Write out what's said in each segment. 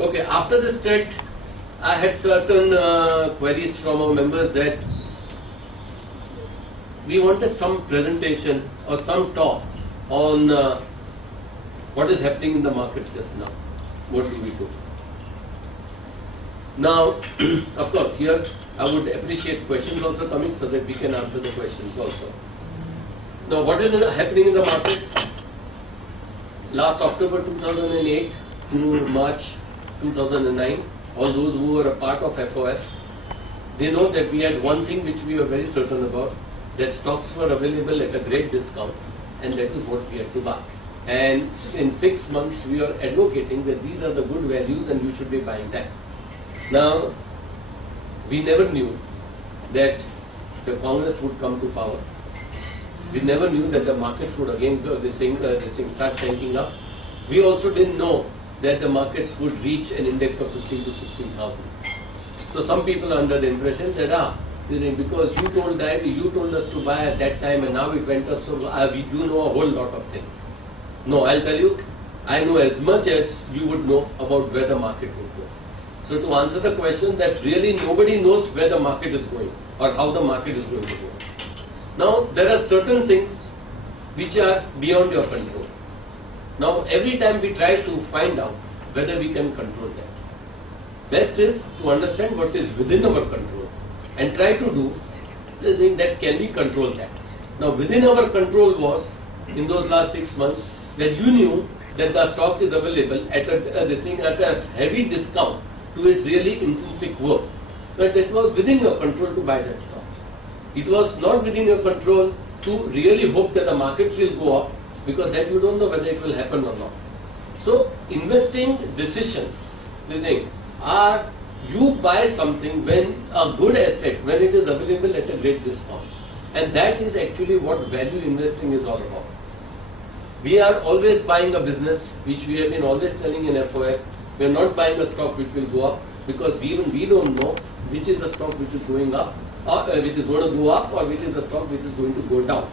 Okay, after this threat, I had certain queries from our members that we wanted some presentation or some talk on what is happening in the markets just now. What do we do? Now, of course, here I would appreciate questions also coming so that we can answer the questions also. Now, what is happening in the market? Last October 2008 to March 2009, all those who were a part of FOF, they know that we had one thing which we were very certain about, that stocks were available at a great discount, and that is what we had to buy. And in 6 months, we are advocating that these are the good values and you should be buying them. Now, we never knew that the Congress would come to power. We never knew that the markets would again this thing start tanking up. We also didn't know that the markets would reach an index of 15 to 16,000. So some people are under the impression that because you told us to buy at that time and now it went up, so we do know a whole lot of things. No, I'll tell you, I know as much as you would know about where the market would go. So to answer the question that really nobody knows where the market is going or how the market is going to go. Now, there are certain things which are beyond your control. Now, every time we try to find out whether we can control that. Best is to understand what is within our control and try to do the thing that can we control that. Now, within our control was, in those last 6 months, that you knew that the stock is available at a heavy discount to its really intrinsic worth. But it was within your control to buy that stock. It was not within your control to really hope that the markets will go up, because then you don't know whether it will happen or not. So, investing decisions, are you buy something when a good asset, when it is available at a great discount. And that is actually what value investing is all about. We are always buying a business, which we have been always telling in FOF. We are not buying a stock which will go up, because even we don't know which is a stock which is going up, or which is going to go up, or which is a stock which is going to go down.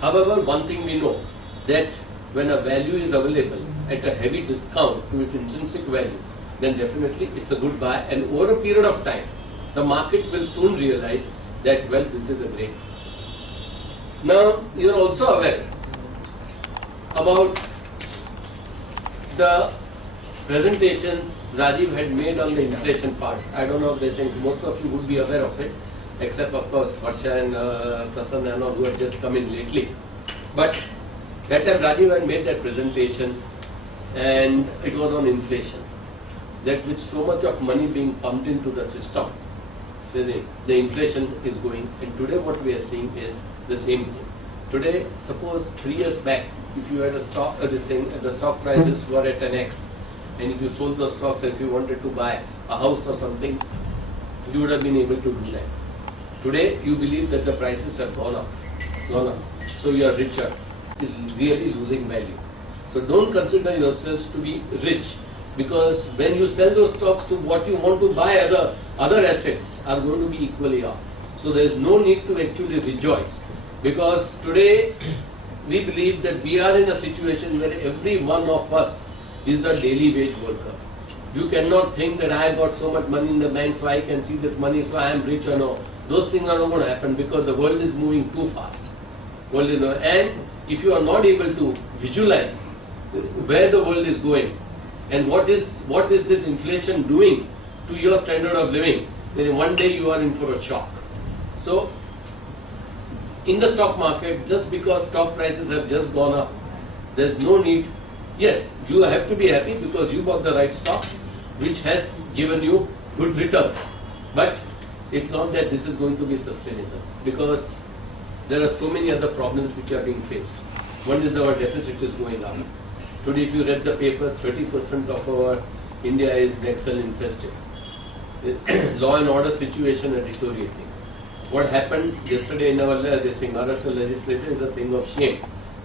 However, one thing we know, that when a value is available at a heavy discount to its intrinsic value, then definitely it's a good buy, and over a period of time, the market will soon realize that, well, this is a great. Now, you are also aware about the presentations Rajiv had made on the inflation part. I don't know if they think most of you would be aware of it, except of course Varsha and Prasanna and all who had just come in lately. But that time Rajiv had made that presentation, and it was on inflation. That with so much of money being pumped into the system, the inflation is going. And today what we are seeing is the same thing. Today, suppose 3 years back, if you had a stock, the stock prices were at an X, and if you sold those stocks, if you wanted to buy a house or something, you would have been able to do that. Today, you believe that the prices have gone up, so you are richer. Is really losing value. So don't consider yourselves to be rich, because when you sell those stocks to what you want to buy, other assets are going to be equally up. So there is no need to actually rejoice, because today we believe that we are in a situation where every one of us is a daily wage worker. You cannot think that I have got so much money in the bank so I can see this money so I am rich or no. Those things are not going to happen, because the world is moving too fast. Well, and if you are not able to visualize where the world is going and what is this inflation doing to your standard of living, then one day you are in for a shock. So, in the stock market, just because stock prices have just gone up, there is no need. Yes, you have to be happy because you bought the right stock, which has given you good returns. But it's not that this is going to be sustainable, because there are so many other problems which are being faced. One is our deficit is going up. Today, if you read the papers, 30% of our India is Naxal infested. Law and order situation are deteriorating. What happened yesterday in our Maharashtra legislature is a thing of shame.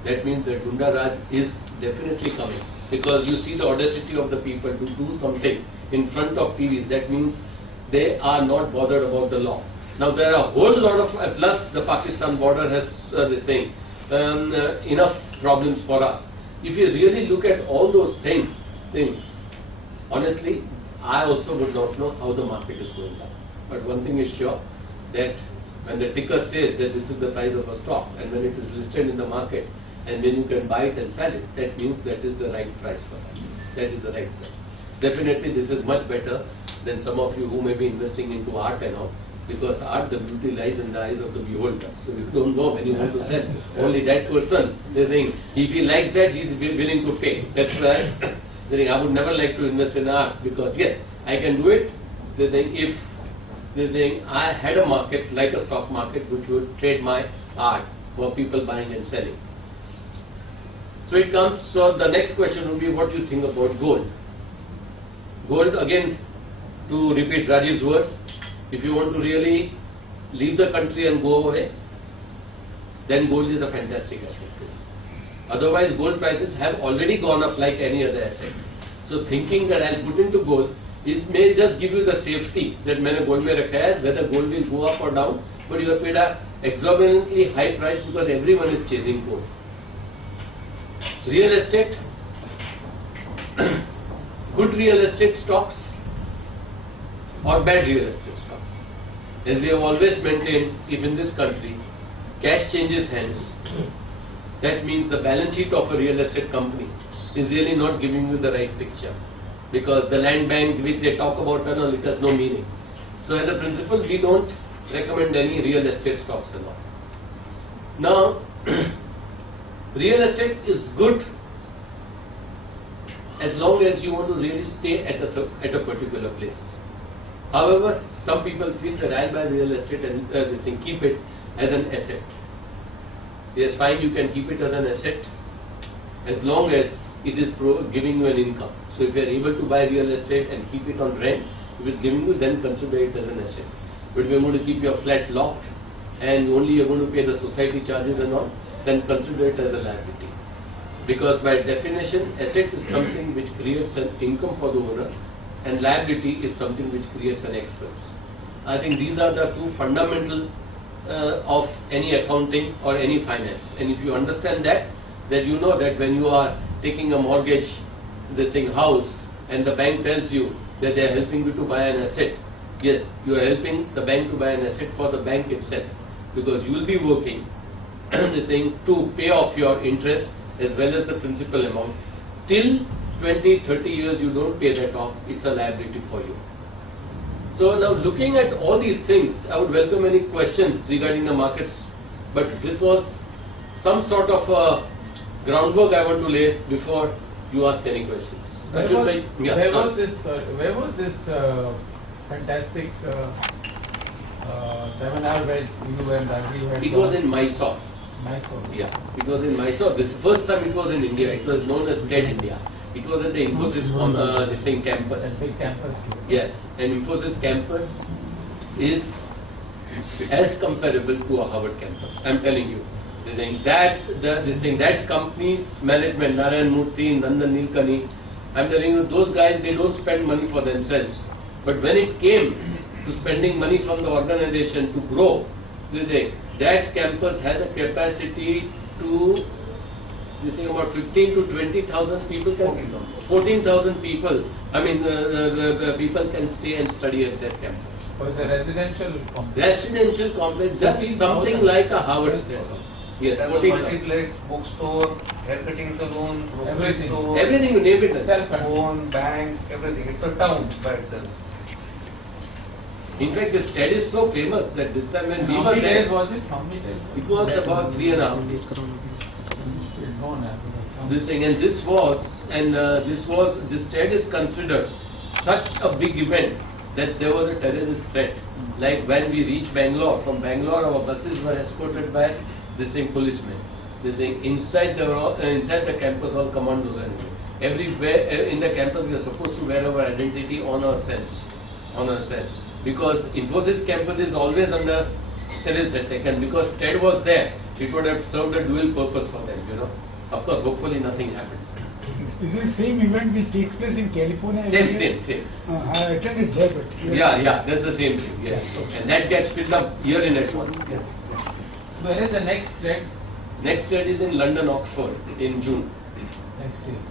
That means that Gunda Raj is definitely coming, because you see the audacity of the people to do something in front of TVs. That means they are not bothered about the law. Now there are a whole lot of, plus the Pakistan border has enough problems for us. If you really look at all those things, honestly, I also would not know how the market is going down. But one thing is sure, that when the ticker says that this is the price of a stock, and when it is listed in the market, and when you can buy it and sell it, that means that is the right price for that. That is the right price. Definitely this is much better than some of you who may be investing into art and all, because art, the beauty lies in the eyes of the beholder. So you don't know when you want to sell. Only that person, they're saying, if he likes that, he is willing to pay. That's why they're saying, I would never like to invest in art, because yes, I can do it. They're saying, if they're saying, I had a market, like a stock market, which would trade my art for people buying and selling. So it comes, so the next question would be, what do you think about gold? Gold, again, to repeat Rajiv's words, if you want to really leave the country and go away, then gold is a fantastic asset. Otherwise, gold prices have already gone up like any other asset. So thinking that I'll put into gold may just give you the safety that मैंने gold में रखा है, whether gold will go up or down, but you have paid a exorbitantly high price because everyone is chasing gold. Real estate, good real estate stocks or bad real estate stocks. As we have always maintained, if in this country cash changes hands, that means the balance sheet of a real estate company is really not giving you the right picture, because the land bank which they talk about and all, it has no meaning. So as a principle, we don't recommend any real estate stocks and all. Now, real estate is good as long as you want to really stay at a particular place. However, some people feel that I'll buy real estate and this thing, keep it as an asset. Yes, fine, you can keep it as an asset as long as it is giving you an income. So if you are able to buy real estate and keep it on rent, if it's giving you, then consider it as an asset. But if you're going to keep your flat locked and only you're going to pay the society charges and all, then consider it as a liability. Because by definition, asset is something which creates an income for the owner, and liability is something which creates an expense. I think these are the two fundamental of any accounting or any finance. And if you understand that, then you know that when you are taking a mortgage, this thing house, and the bank tells you that they are helping you to buy an asset, yes, you are helping the bank to buy an asset for the bank itself, because you will be working this thing to pay off your interest as well as the principal amount. Till 20-30 years you don't pay that off, it's a liability for you. So now looking at all these things, I would welcome any questions regarding the markets, but this was some sort of groundwork I want to lay before you ask any questions. Where was this fantastic seminar where you and Rajiv had It was in Mysore. Mysore. Yeah, it was in Mysore. This first time it was in India. It was known as TED India. It was at the Infosys on the same campus. That big campus. Yes, and Infosys campus is as comparable to a Harvard campus. I'm telling you. That company's management, Narayan Murthy, Nandan Nilekani, I'm telling you, those guys, they don't spend money for themselves. But when it came to spending money from the organization to grow, that campus has a capacity to about 15 to 20,000 people, 14,000 people. I mean, the people can stay and study at that campus. For the residential complex. Residential complex, just something like a Harvard. Yes, multiplex, bookstore, haircutting salon, grocery store, everything you name it. Phone, bank, everything. It's a town by itself. In fact, this TED is so famous that this time when we How were many days there, was it? How many days? it was about 3.5 days. This thing, and this TED is considered such a big event that there was a terrorist threat. Like when we reached Bangalore, from Bangalore our buses were escorted by policemen. Inside the campus, all commandos and everywhere in the campus we are supposed to wear our identity on ourselves. Because Infosys campus is always under terrorist attack, and because TED was there, it would have served a dual purpose for them, Of course, hopefully nothing happened. Is it the same event which takes place in California? Same. I attended there, but... Yeah, that's the same thing, yes. And that gets filled up year in advance. Yeah. Where is the next TED? Next TED is in London, Oxford, in June. Next year.